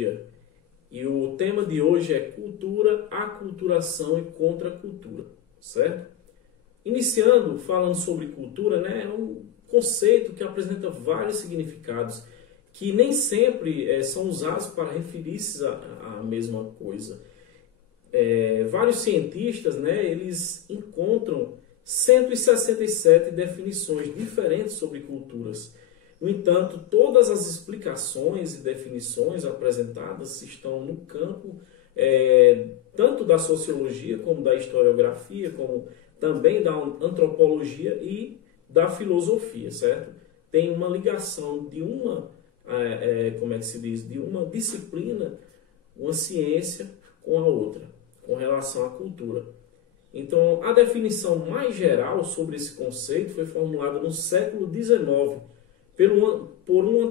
Sociologia. E o tema de hoje é cultura, aculturação e contracultura, certo? Iniciando falando sobre cultura, né, é um conceito que apresenta vários significados que nem sempre são usados para referir-se à mesma coisa. Vários cientistas, né, eles encontram 167 definições diferentes sobre culturas. No entanto, todas as explicações e definições apresentadas estão no campo tanto da sociologia, como da historiografia, como também da antropologia e da filosofia, certo? Tem uma ligação de uma, de uma disciplina, uma ciência com a outra, com relação à cultura. Então, a definição mais geral sobre esse conceito foi formulada no século XIX por um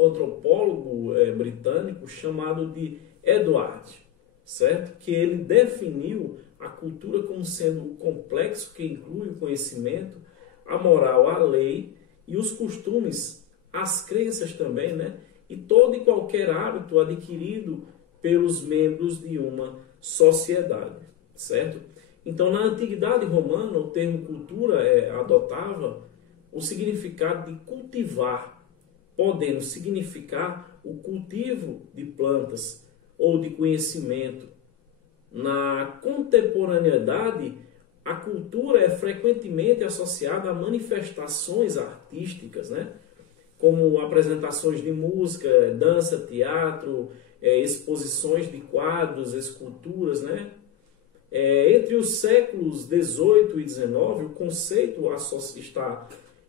antropólogo britânico chamado de Edward, certo? Que ele definiu a cultura como sendo o complexo que inclui o conhecimento, a moral, a lei e os costumes, as crenças também, né? E todo e qualquer hábito adquirido pelos membros de uma sociedade, certo? Então, na Antiguidade Romana, o termo cultura adotava o significado de cultivar, podendo significar o cultivo de plantas ou de conhecimento. Na contemporaneidade, a cultura é frequentemente associada a manifestações artísticas, né? Como apresentações de música, dança, teatro, exposições de quadros, esculturas, né? Entre os séculos XVIII e XIX, o conceito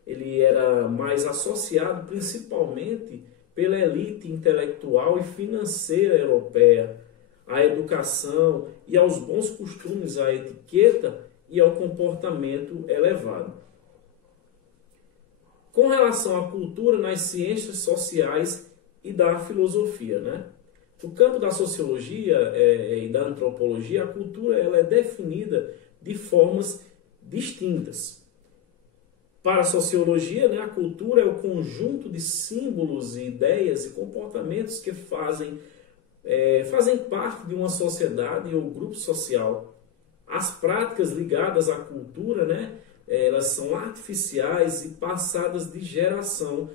ele era mais associado principalmente pela elite intelectual e financeira europeia, à educação e aos bons costumes, à etiqueta e ao comportamento elevado. Com relação à cultura nas ciências sociais e da filosofia, né? No campo da sociologia e da antropologia, a cultura ela é definida de formas distintas. Para a sociologia, né, a cultura é o conjunto de símbolos, ideias e comportamentos que fazem parte de uma sociedade ou grupo social. As práticas ligadas à cultura, né, elas são artificiais e passadas de geração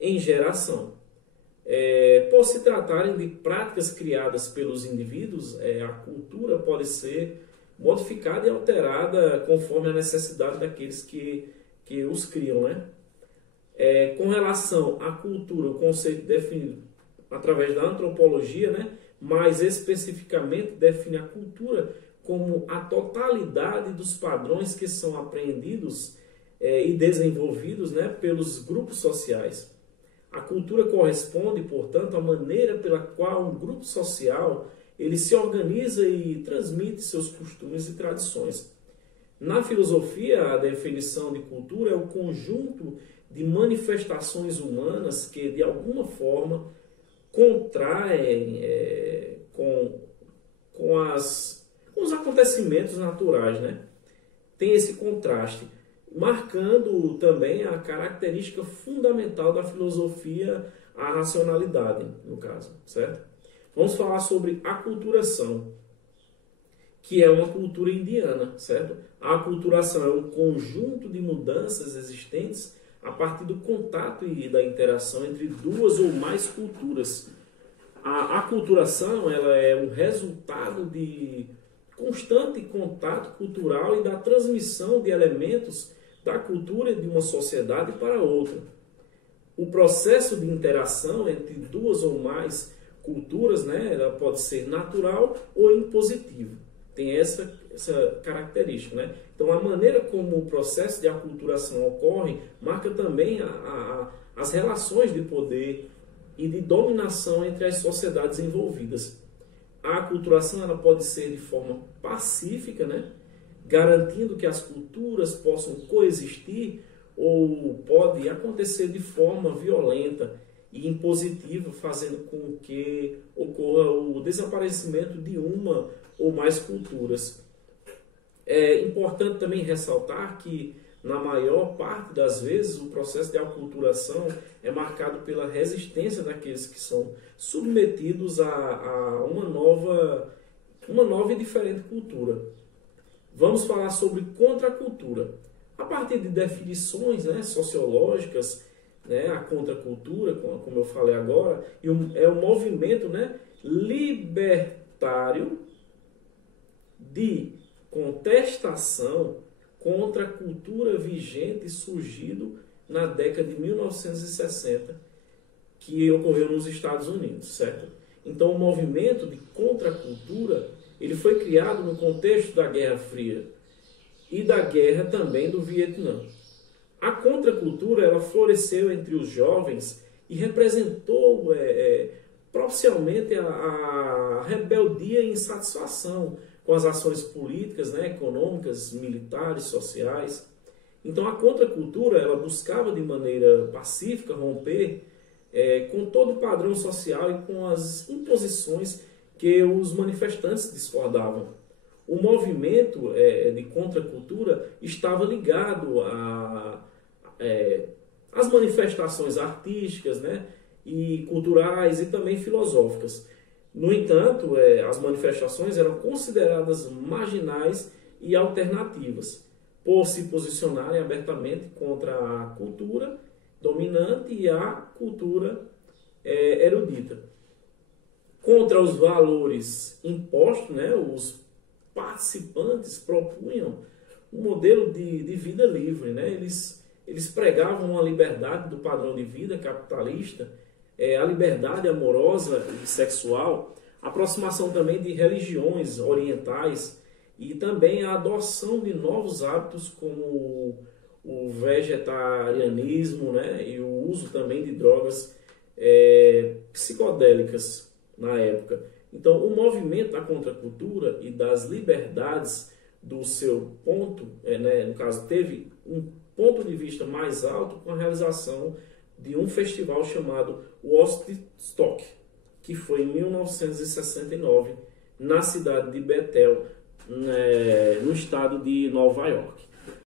em geração. Por se tratarem de práticas criadas pelos indivíduos, a cultura pode ser modificada e alterada conforme a necessidade daqueles que os criam, né? Com relação à cultura, o conceito definido através da antropologia, né, mais especificamente define a cultura como a totalidade dos padrões que são apreendidos e desenvolvidos, né, pelos grupos sociais. A cultura corresponde, portanto, à maneira pela qual um grupo social ele se organiza e transmite seus costumes e tradições. Na filosofia, a definição de cultura é o conjunto de manifestações humanas que, de alguma forma, contraem com os acontecimentos naturais, né? Tem esse contraste, marcando também a característica fundamental da filosofia, a racionalidade, no caso, certo? Vamos falar sobre aculturação, que é uma cultura indiana, certo? A aculturação é um conjunto de mudanças existentes a partir do contato e da interação entre duas ou mais culturas. A aculturação ela é um resultado de constante contato cultural e da transmissão de elementos da cultura de uma sociedade para outra. O processo de interação entre duas ou mais culturas, né, ela pode ser natural ou impositivo. Tem essa característica, né? Então, a maneira como o processo de aculturação ocorre marca também as relações de poder e de dominação entre as sociedades envolvidas. A aculturação ela pode ser de forma pacífica, né, garantindo que as culturas possam coexistir, ou pode acontecer de forma violenta e impositiva, fazendo com que ocorra o desaparecimento de uma ou mais culturas. É importante também ressaltar que na maior parte das vezes, o processo de aculturação é marcado pela resistência daqueles que são submetidos a uma nova e diferente cultura. Vamos falar sobre contracultura. A partir de definições, né, sociológicas, né, a contracultura, como eu falei agora, é um movimento, né, libertário de contestação contra a cultura vigente surgido na década de 1960, que ocorreu nos Estados Unidos, certo? Então, o movimento de contracultura, ele foi criado no contexto da Guerra Fria e da guerra também do Vietnã. A contracultura, ela floresceu entre os jovens e representou propicialmente a rebeldia e insatisfação com as ações políticas, né, econômicas, militares, sociais. Então, a contracultura, ela buscava de maneira pacífica romper com todo o padrão social e com as imposições que os manifestantes discordavam. O movimento de contracultura estava ligado às manifestações artísticas, né, e culturais e também filosóficas. No entanto, as manifestações eram consideradas marginais e alternativas, por se posicionarem abertamente contra a cultura dominante e a cultura erudita. Contra os valores impostos, né, os participantes propunham um modelo de vida livre. Né? Eles pregavam a liberdade do padrão de vida capitalista, a liberdade amorosa e sexual, a aproximação também de religiões orientais e também a adoção de novos hábitos como o vegetarianismo, né, e o uso também de drogas psicodélicas na época. Então, o movimento da contracultura e das liberdades do seu ponto, no caso, teve um ponto de vista mais alto com a realização de um festival chamado Woodstock, que foi em 1969, na cidade de Bethel, no estado de Nova York.